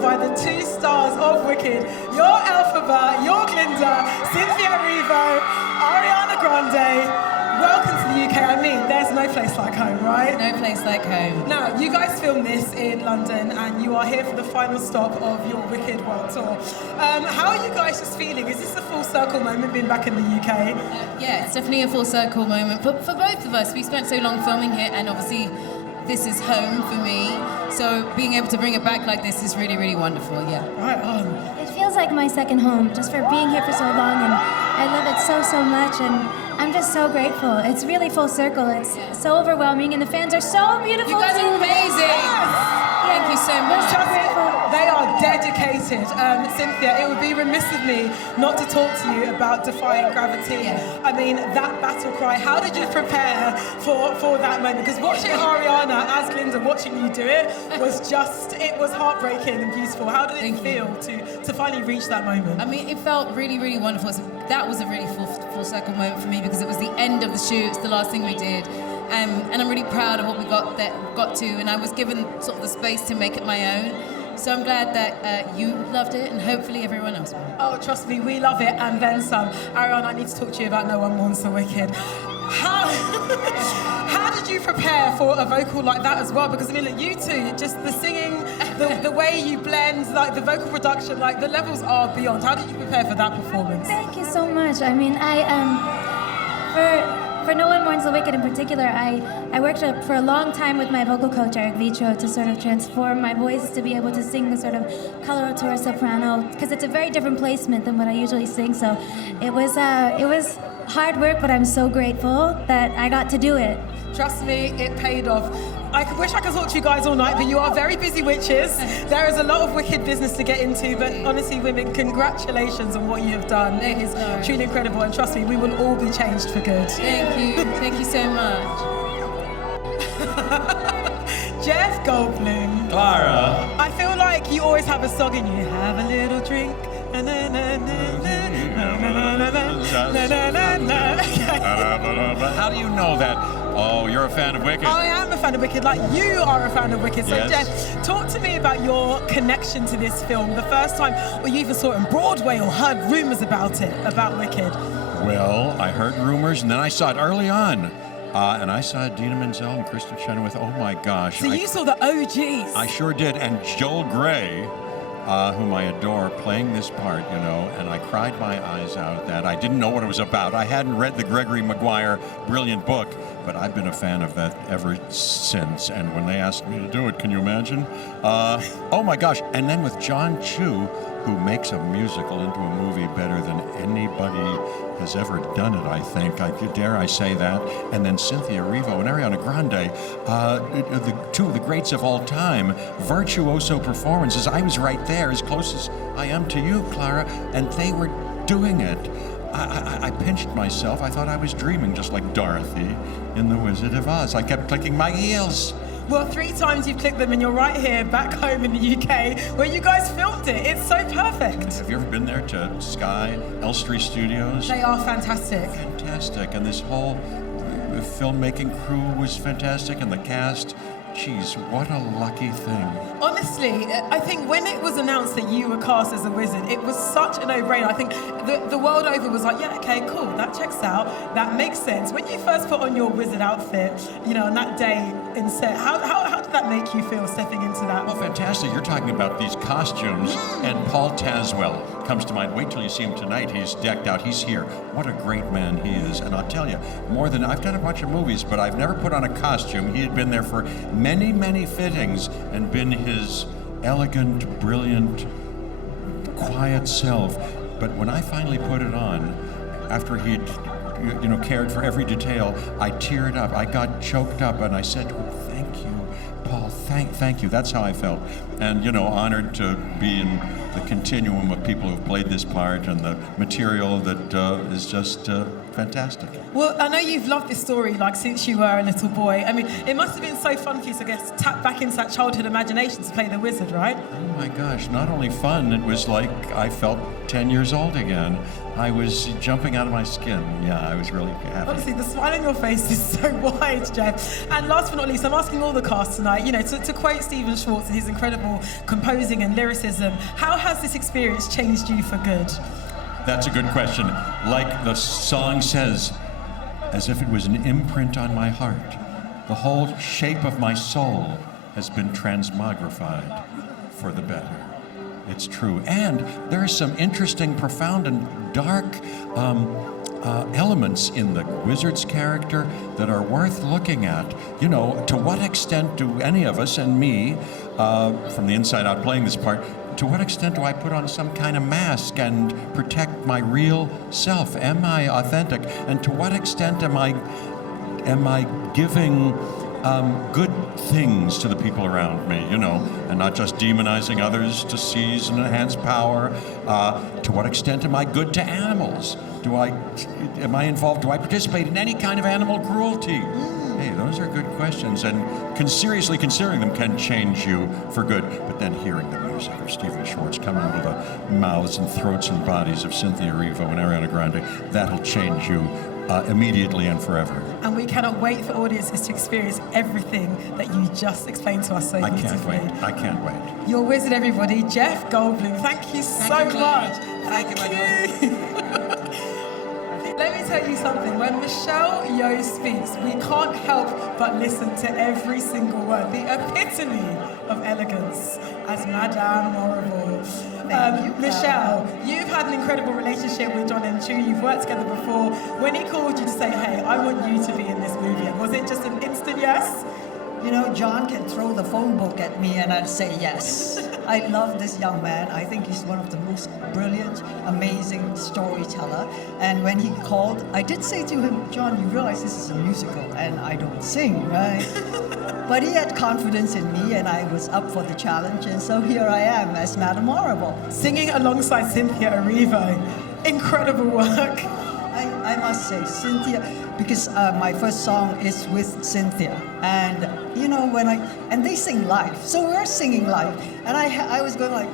By the two stars of Wicked, your Elphaba, your Glinda, Cynthia Erivo, Arianagrande. Welcome to the UK. I mean, there's no place like home, right? No place like home. Now, you guys filmed this in London and you are here for the final stop of your Wicked World Tour. How are you guys just feeling? Is this a full circle moment being back in the UK? Yeah, it's definitely a full circle moment. But for both of us, we spent so long filming here, and obviously this is home for me. So being able to bring it back like this is really, really wonderful, yeah. Right on. It feels like my second home, just for being here for so long, and I love it so, so much, and I'm just so grateful. It's really full circle. It's so overwhelming, and the fans are so beautiful. You guys are amazing. Yes. Thank you so much. So grateful. They are dedicated. Cynthia, it would be remiss of me not to talk to you about Defying Gravity. Yeah. I mean, that battle cry, how did you prepare for that moment? Because watching Ariana as Glinda, watching you do it, was heartbreaking and beautiful. How did it feel to finally reach that moment? I mean, it felt really, really wonderful. So that was a really full circle moment for me because it was the end of the shoot. It's the last thing we did. And I'm really proud of what we got to, and I was given sort of the space to make it my own. So I'm glad that you loved it, and hopefully everyone else will. Oh, trust me, we love it, and then some. Ariana, I need to talk to you about No One Mourns the Wicked. How did you prepare for a vocal like that as well? Because I mean, like, you two, just the singing, the way you blend, like the vocal production, like the levels are beyond. How did you prepare for that performance? Thank you so much. I mean, for No One Mourns the Wicked in particular, I worked for a long time with my vocal coach, Eric Vitro, to sort of transform my voice to be able to sing the sort of coloratura soprano, because it's a very different placement than what I usually sing. So it was hard work, but I'm so grateful that I got to do it. Trust me, it paid off. I wish I could talk to you guys all night, but you are very busy witches. There is a lot of Wicked business to get into, but honestly, women, congratulations on what you have done. It is truly incredible, and trust me, we will all be changed for good. Thank you. Thank you so much. Jeff Goldblum. Clara. I feel like you always have a song and you have a little drink. How do you know that? Oh, you're a fan of Wicked. I am a fan of Wicked, like you are a fan of Wicked. So Yes. Jeff, talk to me about your connection to this film. The first time, or you even saw it on Broadway or heard rumors about it, about Wicked. Well, I heard rumors, and then I saw it early on. And I saw Idina Menzel and Kristen Chenoweth. Oh my gosh. So you saw the OGs. I sure did. And Joel Grey, whom I adore, playing this part, you know, and I cried my eyes out at that. I didn't know what it was about. I hadn't read the Gregory Maguire brilliant book, but I've been a fan of that ever since. And when they asked me to do it, can you imagine? Oh my gosh. And then with John Chu, who makes a musical into a movie better than anybody has ever done it, I think. Dare I say that? And then Cynthia Erivo and Arianagrande, two of the greats of all time, virtuoso performances. I was right there, as close as I am to you, Clara, and they were doing it. I pinched myself. I thought I was dreaming, just like Dorothy in The Wizard of Oz. I kept clicking my heels. Well, 3 times you've clicked them and you're right here back home in the UK where you guys filmed it. It's so perfect. Have you ever been there to Sky, Elstree Studios? They are fantastic. Fantastic. And this whole filmmaking crew was fantastic, and the cast. Geez, what a lucky thing. Honestly, I think when it was announced that you were cast as a wizard, it was such a no-brainer. I think the world over was like, yeah, okay, cool, that checks out, that makes sense. When you first put on your wizard outfit, you know, on that day in set, how did that make you feel stepping into that? Oh, fantastic. You're talking about these costumes, and Paul Tazwell comes to mind. Wait till you see him tonight. He's decked out. He's here. What a great man he is. And I'll tell you, I've done a bunch of movies, but I've never put on a costume. He had been there for many, many fittings and been his elegant, brilliant, quiet self. But when I finally put it on, after he'd cared for every detail. I teared up. I got choked up, and I said to him, "Thank you, Paul. Thank you." That's how I felt, and honored to be in the continuum of people who've played this part and the material that is just fantastic. Well, I know you've loved this story since you were a little boy. I mean, it must have been so fun for you to tap back into that childhood imagination to play the wizard, right? Oh my gosh, not only fun, it was like I felt 10 years old again. I was jumping out of my skin. Yeah, I was really happy. Honestly, the smile on your face is so wide, Jeff. And last but not least, I'm asking all the cast tonight, to quote Stephen Schwartz and his incredible composing and lyricism, how has this experience changed you for good? That's a good question. Like the song says, as if it was an imprint on my heart, the whole shape of my soul has been transmogrified for the better. It's true. And there are some interesting, profound, and dark elements in the wizard's character that are worth looking at. To what extent do any of us, and me, from the inside out playing this part, to what extent do I put on some kind of mask and protect my real self? Am I authentic? And to what extent am I giving good things to the people around me, and not just demonizing others to seize and enhance power? To what extent am I good to animals? Am I involved? Do I participate in any kind of animal cruelty? Hey, those are good questions, and seriously considering them can change you for good. But then hearing the music of Stephen Schwartz coming into the mouths and throats and bodies of Cynthia Erivo and Arianagrande, that'll change you immediately and forever. And we cannot wait for audiences to experience everything that you just explained to us so beautifully. I can't wait. Your wizard, everybody, Jeff Goldblum. Thank you so much. Thank you. Let me tell you something. When Michelle Yeoh speaks, we can't help but listen to every single word. The epitome of elegance as Madame Horrible. Michelle, you've had an incredible relationship with John M. Chu. You've worked together before. When he called you to say, "Hey, I want you to be in this movie," was it just an instant yes? John can throw the phone book at me and I'd say yes. I love this young man. I think he's one of the most brilliant, amazing storyteller. And when he called, I did say to him, "John, you realize this is a musical and I don't sing, right?" But he had confidence in me and I was up for the challenge. And so here I am as Madame Horrible. Singing alongside Cynthia Erivo. Incredible work. I must say, Cynthia, because my first song is with Cynthia, and and they sing live, so we're singing live, and I was going like,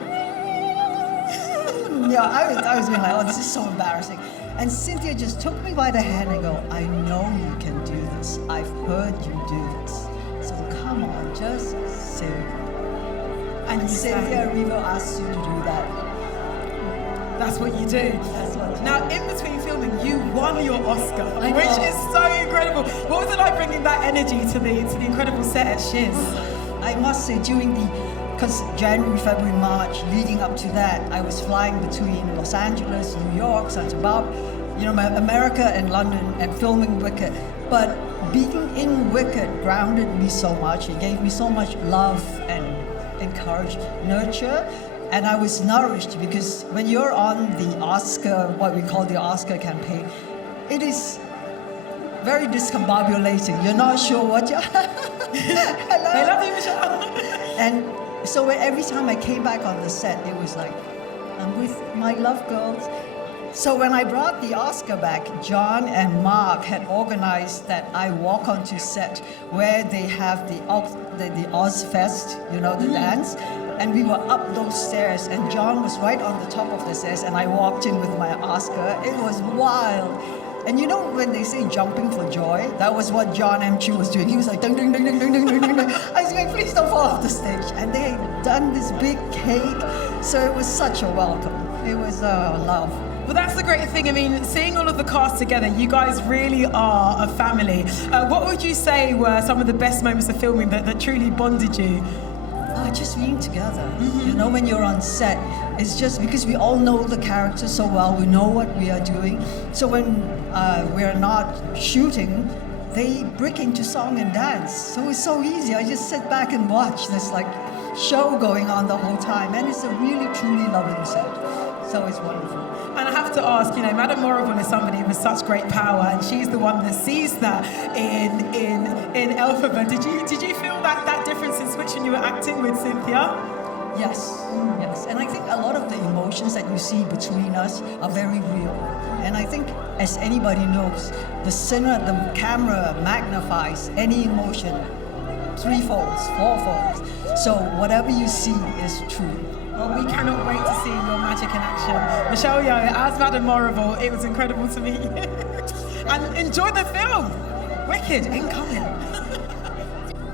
I was going like, oh, this is so embarrassing, and Cynthia just took me by the hand and go, "I know you can do this. I've heard you do this, so come on, just sing." And Cynthia Erivo asks you to do that. That's what you do. That's what you now, do. in between filming, you won your Oscar, which is so incredible. What was it like bringing that energy to the incredible set at Shiz? I must say, because January, February, March, leading up to that, I was flying between Los Angeles, New York, Santa Barbara, America and London, and filming Wicked. But being in Wicked grounded me so much. It gave me so much love and encouragement, nurture. And I was nourished because when you're on the Oscar, what we call the Oscar campaign, it is very discombobulating. You're not sure what you're... Hello. I love you, Michelle. And so every time I came back on the set, it was like, I'm with my love girls. So when I brought the Oscar back, John and Mark had organized that I walk onto set where they have the Ozfest, the dance. And we were up those stairs, and John was right on the top of the stairs, and I walked in with my Oscar. It was wild. And when they say jumping for joy, that was what John M. Chu was doing. He was like, ding, ding, ding, ding, ding, ding, ding, ding. I was like, please don't fall off the stage. And they had done this big cake, so it was such a welcome. It was love. Well, that's the great thing. I mean, seeing all of the cast together, you guys really are a family. What would you say were some of the best moments of filming that truly bonded you? Just being together. Mm-hmm. When you're on set, it's just because we all know the characters so well, we know what we are doing. So when we're not shooting, they break into song and dance. So it's so easy. I just sit back and watch this show going on the whole time. And it's a really, truly loving set. So it's wonderful. And I have to ask, you know, Madame Morrible is somebody with such great power, and she's the one that sees that in Elphaba. Did you feel that difference in switch when you were acting with Cynthia? Yes, yes. And I think a lot of the emotions that you see between us are very real. And I think, as anybody knows, the camera magnifies any emotion threefolds, fourfolds. So whatever you see is true. Well, we cannot wait to see your magic in action. Michelle Yeoh, as Madame Morrible, it was incredible to meet you. And enjoy the film. Wicked, incoming.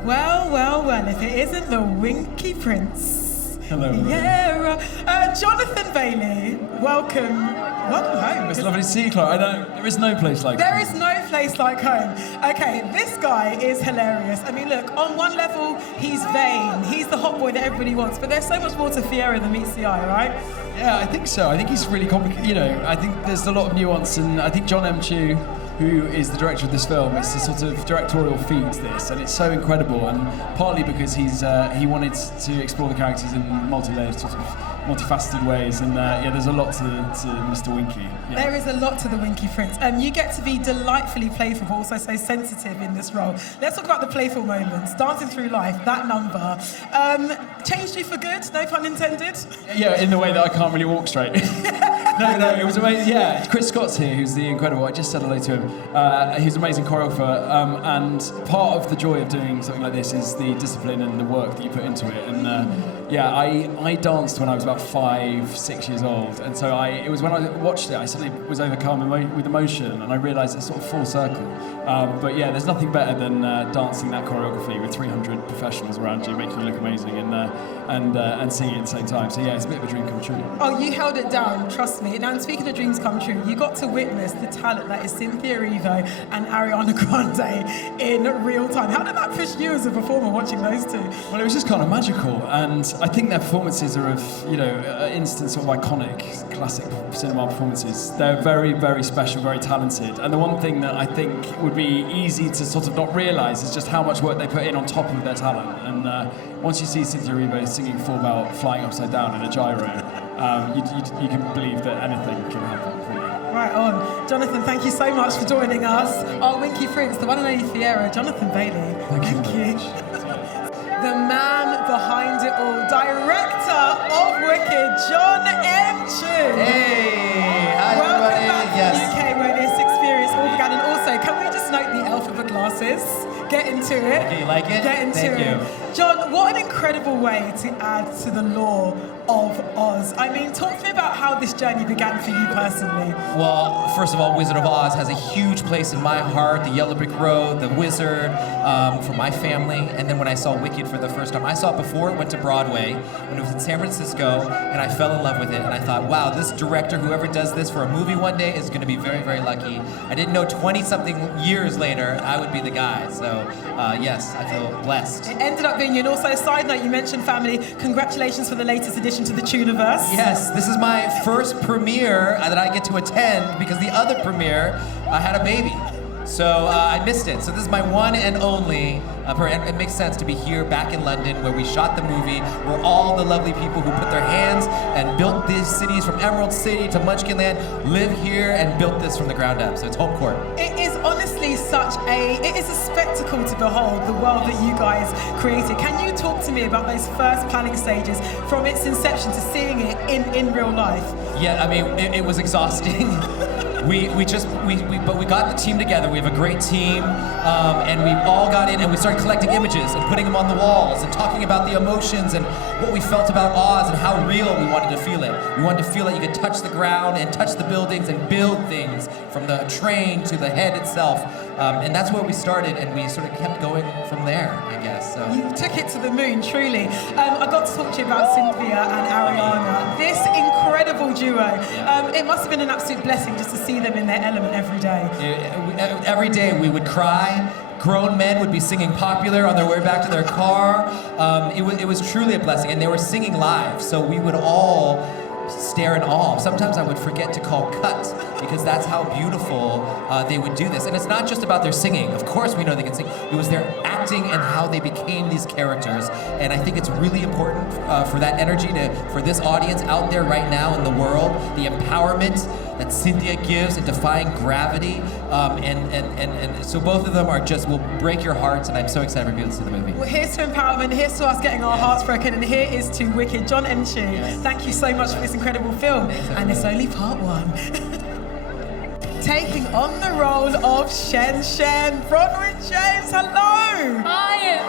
Well, if it isn't the Winky Prince. Hello. Yeah, Jonathan Bailey, welcome home. It's lovely to see you, Clara. There is no place like There home. is no place like home. Okay, this guy is hilarious. I mean, look, on one level, he's vain. He's the hot boy that everybody wants, but there's so much more to Fiera than meets the eye, right? Yeah, I think so. I think he's really complicated. You know, I think there's a lot of nuance, and I think John M. Chu, who is the director of this film, it's a sort of directorial feat, this, and it's so incredible, and partly because he wanted to explore the characters in multi-layered, sort of multifaceted ways, and there's a lot to Mr. Winky. Yeah. There is a lot to the Winky Prince. You get to be delightfully playful, but also so sensitive in this role. Let's talk about the playful moments. Dancing Through Life, that number. Changed you for good, no pun intended? Yeah, in the way that I can't really walk straight. No, it was amazing. Yeah, Chris Scott's here, who's the incredible, I just said hello to him. He's an amazing choreographer, and part of the joy of doing something like this is the discipline and the work that you put into it. And I danced when I was about 5-6 years old, and so it was when I watched it, I suddenly was overcome with emotion, and I realised it's sort of full circle. But yeah, there's nothing better than dancing that choreography with 300 professionals around you, making you look amazing, and singing at the same time. So yeah, it's a bit of a dream come true. Oh, you held it down, trust me. Now, and speaking of dreams come true, you got to witness the talent that is Cynthia Erivo and Arianagrande in real time. How did that push you as a performer watching those two? Well, it was just kind of magical, and I think their performances are of, instant sort of iconic, classic cinema performances. They're very, very special, very talented, and the one thing that I think would be easy to sort of not realise is just how much work they put in on top of their talent. And once you see Cynthia Erivo singing Full Belt, flying upside down in a gyro, you can believe that anything can happen. Really. Right on. Jonathan, thank you so much for joining us. Our Winky Prince, the one and only Fiera, Jonathan Bailey. Thank you. The man behind it all, director of Wicked, John M. Chu. Hey, hi Welcome everybody. back to the UK where this experience all began. And also, can we just note the Elphaba glasses? Get into it. Okay, you like it? Get into Thank it. you. John, what an incredible way to add to the lore of Oz. I mean, talk to me about how this journey began for you personally. Well, first of all, Wizard of Oz has a huge place in my heart. The Yellow Brick Road, the Wizard, for my family. And then when I saw Wicked for the first time, I saw it before it went to Broadway, when it was in San Francisco, and I fell in love with it. And I thought, wow, this director, whoever does this for a movie one day, is going to be very, very lucky. I didn't know 20-something years later I would be the guy. So, yes, I feel blessed. It ended up being you. And also, side note, you mentioned family. Congratulations for the latest edition to the Tuniverse. Yes, this is my first premiere that I get to attend because the other premiere had a baby. So I missed it. So this is my one and only, and it makes sense to be here back in London where we shot the movie, where all the lovely people who put their hands and built these cities from Emerald City to Munchkinland live here and built this from the ground up. So it's home court. It is honestly it is a spectacle to behold the world that you guys created. Can you talk to me about those first planning stages from its inception to seeing it in real life? Yeah, I mean, it was exhausting. But we got the team together. We have a great team, and we all got in and we started collecting images and putting them on the walls and talking about the emotions and what we felt about Oz and how real we wanted to feel it. We wanted to feel that you could touch the ground and touch the buildings and build things from the train to the head itself. And that's where we started, and we sort of kept going from there, I guess. So. You took it to the moon, truly. I got to talk to you about Cynthia and Ariana, this incredible duo. It must have been an absolute blessing just to see them in their element every day. Every day we would cry. Grown men would be singing Popular on their way back to their car. It was truly a blessing, and they were singing live, so we would all stare in awe. Sometimes I would forget to call cut because that's how beautiful they would do this. And it's not just about their singing. Of course we know they can sing. It was their acting and how they became these characters. And I think it's really important for that energy for this audience out there right now in the world, the empowerment that Cynthia gives in defying gravity. And so both of them are just will break your hearts, and I'm so excited for people to see the movie. Well, here's to empowerment, here's to us getting our hearts broken, and here is to Wicked. John Enchu, thank you so much for this incredible film, and it's only part one. Taking on the role of Shen, Bronwyn James, hello! Hi!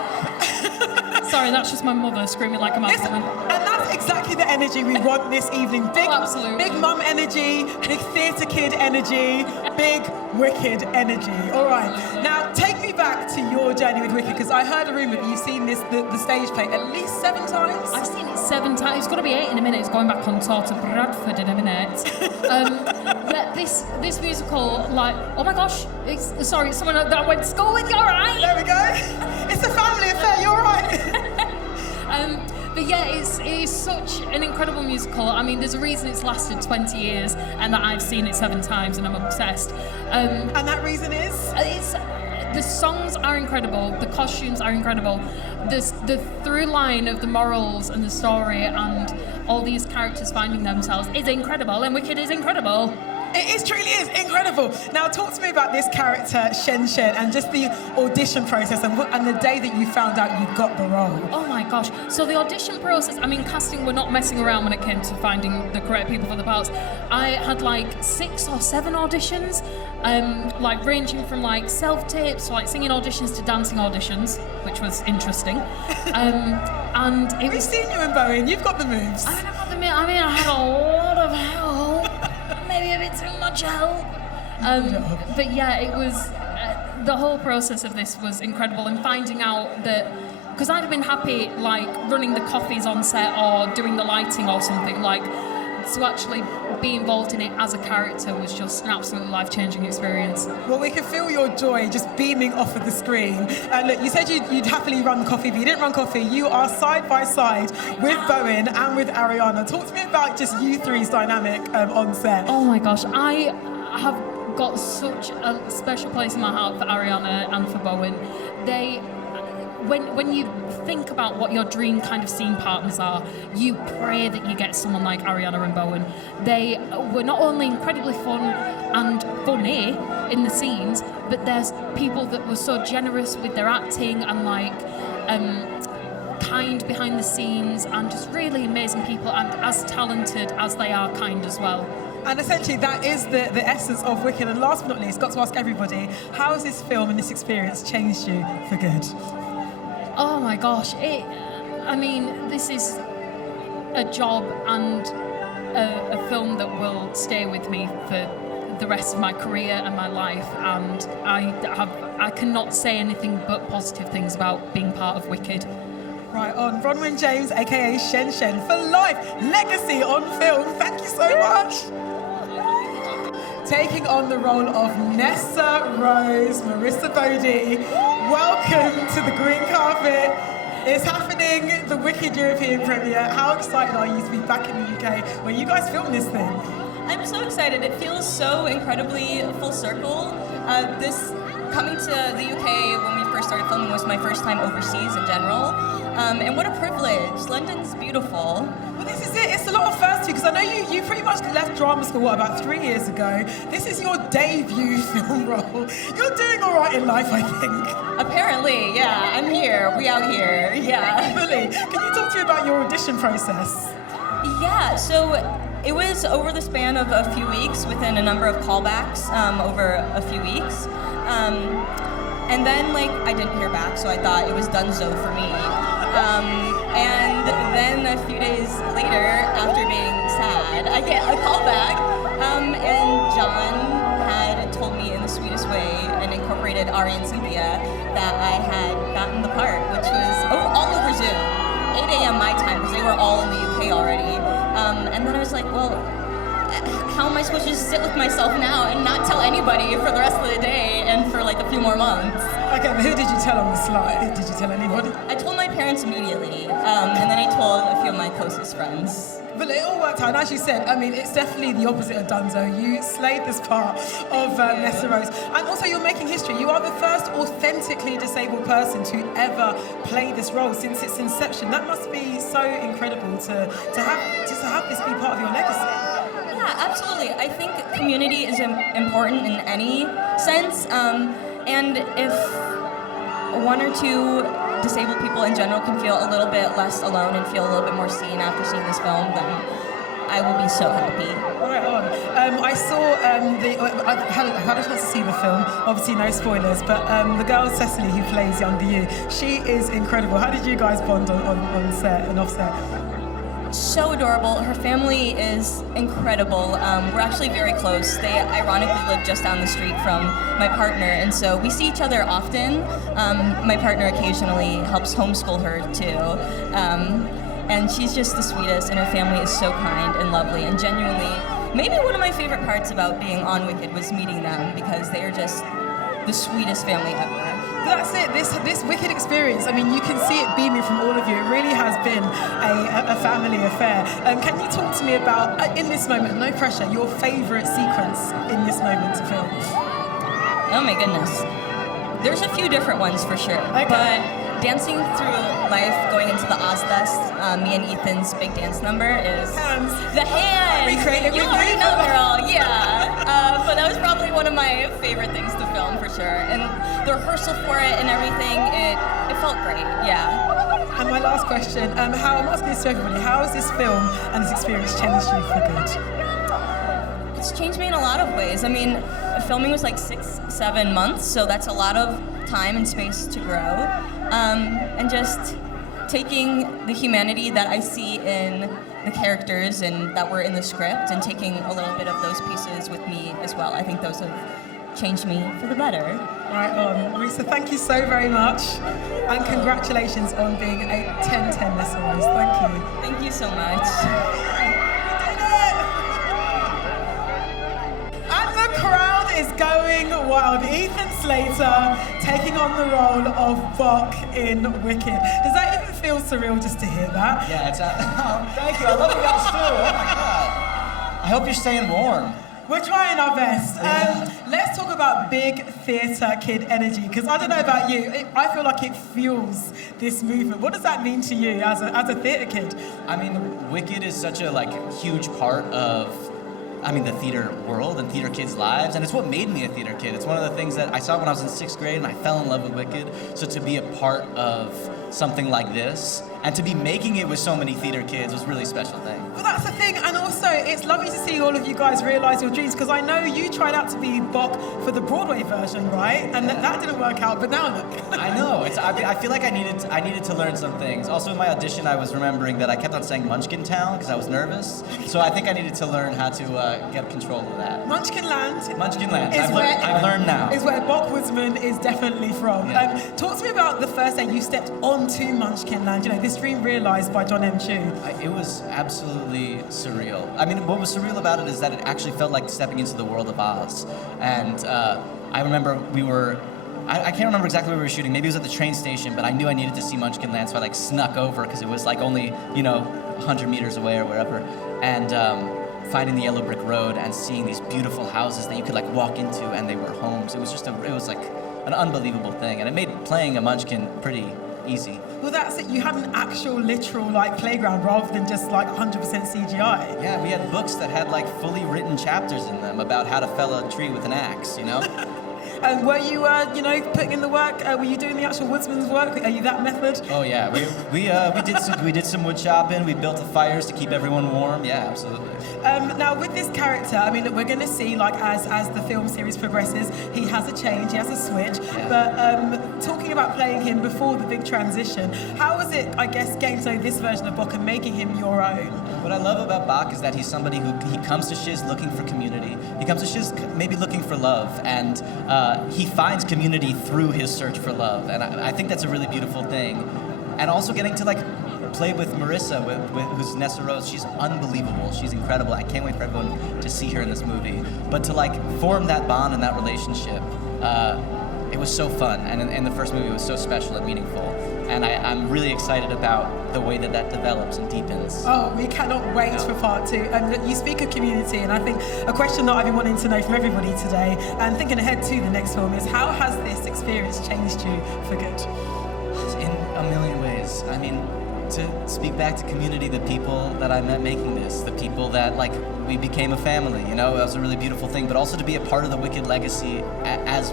Sorry, that's just my mother screaming like a mad woman. And that's exactly the energy we want this evening. Big, absolutely. Big mum energy, big theatre kid energy, big Wicked energy. All right. Now, take me back to your journey with Wicked, because I heard a rumour that you've seen the stage play at least 7 times. I've seen it 7 times. It's got to be 8 in a minute. It's going back on tour to Bradford in a minute. Yeah, this musical, like, oh my gosh, sorry, it's someone that I went to school with. You're right. There we go. It's a family affair. You're right. But yeah, it's such an incredible musical. I mean, there's a reason it's lasted 20 years and that I've seen it 7 times and I'm obsessed. And that reason is? The songs are incredible, the costumes are incredible, the through line of the morals and the story and all these characters finding themselves is incredible, and Wicked is incredible. Truly is incredible. Now, talk to me about this character, Shen, and just the audition process and the day that you found out you got the role. Oh my gosh. So the audition process, I mean, casting were not messing around when it came to finding the correct people for the parts. I had like 6 or 7 auditions, like ranging from like self-tapes, like singing auditions to dancing auditions, which was interesting. And it We've seen you in Bowen, you've got the moves. I had a lot of help. Maybe a bit too much help. But yeah, it was, the whole process of this was incredible, and finding out that, because I'd have been happy like running the coffees on set or doing the lighting or something, like to actually be involved in it as a character was just an absolutely life-changing experience. Well, we can feel your joy just beaming off of the screen. Look, you said you'd happily run coffee, but you didn't run coffee. You are side by side with Bowen and with Ariana. Talk to me about just you three's dynamic on set. Oh my gosh, I have got such a special place in my heart for Ariana and for Bowen. When you think about what your dream kind of scene partners are, you pray that you get someone like Ariana and Bowen. They were not only incredibly fun and funny in the scenes, but there's people that were so generous with their acting and like kind behind the scenes, and just really amazing people, and as talented as they are kind as well. And essentially that is the essence of Wicked. And last but not least, got to ask everybody, how has this film and this experience changed you for good? Oh my gosh, this is a job and a film that will stay with me for the rest of my career and my life, and I cannot say anything but positive things about being part of Wicked. Right on, Bronwyn James, aka Shen, for life, legacy on film. Thank you so much. Taking on the role of Nessa Rose, Marissa Bode. Welcome to the green carpet. It's happening, the Wicked European premiere. How excited are you to be back in the UK where you guys filmed this thing? I'm so excited. It feels so incredibly full circle. This coming to the UK when we first started filming was my first time overseas in general. And what a privilege. London's beautiful. Well, this is it. It's a lot of firsts, because I know you pretty much left drama school, about 3 years ago. This is your debut film role. You're doing all right in life, I think. Apparently, yeah. I'm here. We out here. Yeah. Really? Can you talk to me about your audition process? Yeah, so it was over the span of a few weeks, within a number of callbacks over a few weeks. And then, I didn't hear back, so I thought it was donezo for me. And then a few days later, after being sad, I get a call back, and John had told me in the sweetest way and incorporated Ari and Cynthia that I had gotten the part, which was all over Zoom, 8 a.m. my time, because they were all in the UK already. And then I was like, well, how am I supposed to just sit with myself now and not tell anybody for the rest of the day and for a few more months? Okay, but who did you tell on the slide? Did you tell anybody? I told my parents immediately, and then I told a few of my closest friends. But it all worked out, and as you said, it's definitely the opposite of donezo. You slayed this part of Nessa Rose. And also, you're making history. You are the first authentically disabled person to ever play this role since its inception. That must be so incredible to have this be part of your legacy. Yeah, Yeah, absolutely. I think community is important in any sense, and if one or two disabled people in general can feel a little bit less alone and feel a little bit more seen after seeing this film, then I will be so happy. Right on. I saw I had a chance to see the film. Obviously, no spoilers, but the girl Cecily who plays younger you, she is incredible. How did you guys bond on set and off set? So adorable. Her family is incredible. We're actually very close. They ironically live just down the street from my partner, and so we see each other often. My partner occasionally helps homeschool her too. And she's just the sweetest, and her family is so kind and lovely and genuinely. Maybe one of my favorite parts about being on Wicked was meeting them, because they are just the sweetest family ever. But that's it. This Wicked experience. I mean, you can see it beaming from all of you. It really has been a family affair. Can you talk to me about, in this moment, no pressure, your favourite sequence in this moment to film? Oh my goodness. There's a few different ones for sure. Okay. But dancing through life, going into the Ozfest, me and Ethan's big dance number is Hands. the hands. Recreate it You with already me. know, girl. Yeah. But that was probably one of my favorite things to film for sure. And the rehearsal for it and everything, it felt great. Yeah. And my last question, I'm asking this to everybody, how has this film and this experience changed you for good? It's changed me in a lot of ways. I mean, filming was like 6-7 months, so that's a lot of time and space to grow. And just taking the humanity that I see in the characters and that were in the script and taking a little bit of those pieces with me as well. I think those have changed me for the better. Right on. Marissa, thank you so very much. And congratulations on being a 10/10 SOS. Thank you. Thank you so much. And the crowd is going wild. Ethan Slater taking on the role of Bok in Wicked. Does that even feel surreal just to hear that? Yeah, it's thank you. I love you guys too. Oh my God. I hope you're staying warm. We're trying our best. Let's talk about big theatre kid energy, because I don't know about you, I feel like it fuels this movement. What does that mean to you as a theatre kid? I mean, Wicked is such a huge part of the theater world and theater kids' lives, and it's what made me a theater kid. It's one of the things that I saw when I was in 6th grade, and I fell in love with Wicked. So to be a part of something like this, and to be making it with so many theater kids was a really special thing. Well, that's the thing, and also it's lovely to see all of you guys realise your dreams, because I know you tried out to be Bok for the Broadway version, right? And that didn't work out, but now look. I know. I feel like I needed to learn some things. Also, in my audition, I was remembering that I kept on saying Munchkin Town because I was nervous. So I think I needed to learn how to get control of that. Munchkin Land. I've learned now. Is where Bok Woodsman is definitely from. Yeah. Talk to me about the first day you stepped onto Munchkin Land. You know, this dream realised by John M. Chu. It was absolutely surreal. I mean, what was surreal about it is that it actually felt like stepping into the world of Oz. And I remember I can't remember exactly where we were shooting. Maybe it was at the train station, but I knew I needed to see Munchkin Land, so I snuck over because it was only 100 meters away or wherever. And finding the yellow brick road and seeing these beautiful houses that you could walk into, and they were homes. It was just an unbelievable thing, and it made playing a Munchkin pretty easy. Well, that's it. You had an actual, literal playground rather than just 100% CGI. Yeah, we had books that had fully written chapters in them about how to fell a tree with an axe. And were you, putting in the work? Were you doing the actual woodsman's work? Are you that method? Oh yeah, we did some wood chopping. We built the fires to keep everyone warm. Yeah, absolutely. Now with this character, I mean, we're going to see as the film series progresses, he has a change, he has a switch. Yeah. But talking about playing him before the big transition, how was it, I guess, getting to know this version of Bok and making him your own? What I love about Bok is that he's somebody who he comes to Shiz looking for community. He comes to Shiz maybe looking for love, and he finds community through his search for love, and I think that's a really beautiful thing. And also getting to play with Marissa, who's Nessa Rose. She's unbelievable. She's incredible. I can't wait for everyone to see her in this movie. But to form that bond and that relationship, it was so fun. And in the first movie, it was so special and meaningful. And I'm really excited about the way that develops and deepens. Oh, we cannot wait for part 2. And you speak of community, and I think a question that I've been wanting to know from everybody today, and thinking ahead to the next film, is how has this experience changed you for good? In a million ways. I mean, to speak back to community, the people that I met making this, the people that like we became a family. You know, it was a really beautiful thing. But also to be a part of the Wicked legacy as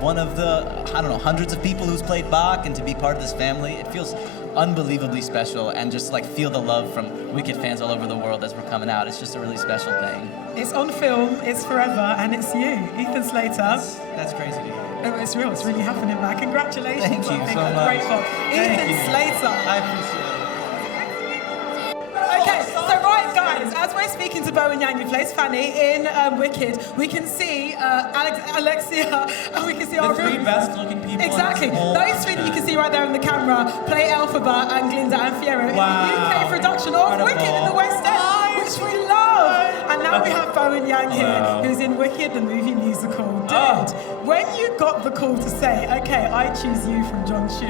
one of the, I don't know, hundreds of people who's played Bach, and to be part of this family, it feels unbelievably special, and just like feel the love from Wicked fans all over the world as we're coming out. It's just a really special thing. It's on film, it's forever, and it's you, Ethan Slater. That's crazy to hear. Oh, it's real, it's really happening, man. Congratulations. Thank you I think so I'm much. grateful. Ethan Slater. I appreciate it. Okay, so right, guys, as we're speaking to Bowen Yang, who plays Fanny in Wicked, we can see Alexia, and we can see our three best-looking people. Exactly, in this whole those three that you can see right there in the camera play Elphaba and Glinda and Fiero in the UK production of Incredible. Wicked in the West End, which we love. And now we have Bowen Yang here, who's in Wicked, the movie musical. Dude, when you got the call to say, okay, I choose you from John Chu,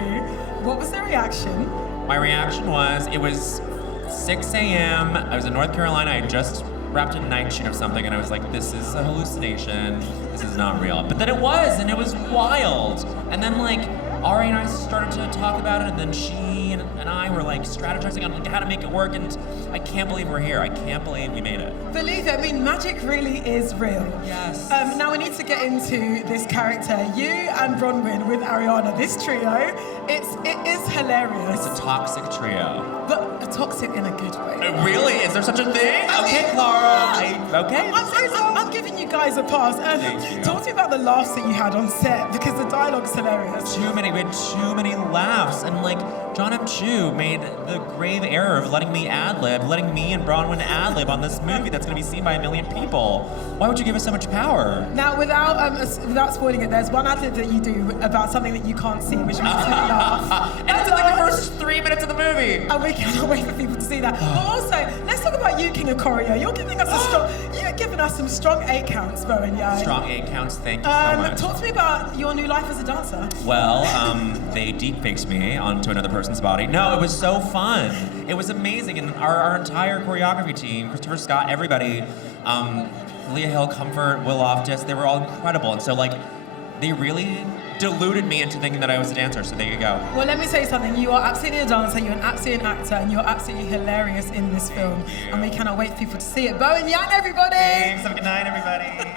what was the reaction? My reaction was, it was 6 a.m. I was in North Carolina. I had just wrapped a night shoot of something, and I was like, this is a hallucination. This is not real. But then it was, and it was wild. And then, like, Ari and I started to talk about it, and then she and I were, like, strategizing on like, how to make it work, and I can't believe we're here. I can't believe we made it. Believe it. I mean, magic really is real. Yes. Now we need to get into this character. You and Bronwyn with Ariana, this trio, it is hilarious. It's a toxic trio. But a toxic in a good way. Really? Is there such a thing? Okay, Clara. Okay. I'm giving you guys a pass. Thank you. Talk to me about the laughs that you had on set, because the dialogue's hilarious. We had too many laughs, and like John M. Chu made the grave error of letting me and Bronwyn ad-lib on this movie that's going to be seen by 1 million people. Why would you give us so much power? Now, without spoiling it, there's one ad-lib that you do about something that you can't see, which makes me laugh. And it's in like the first 3 minutes of the movie. And we cannot wait for people to see that. But also, let's talk about you, King of Choreo. You're giving us some strong 8 counts, Bowen Yang. Strong 8 counts, thank you so much. Talk to me about your new life as a dancer. Well, they deepfaked me onto another person's body. No, it was so fun. It was amazing, and our entire choreography team, Christopher Scott, everybody, Leah Hill, Comfort, Will Loftus, they were all incredible. And so, like, they really deluded me into thinking that I was a dancer, so there you go. Well, let me tell you something. You are absolutely a dancer, you're absolutely an actor, and you're absolutely hilarious in this film. And we cannot wait for people to see it. Bowen Yang, everybody! Thanks, have a good night, everybody.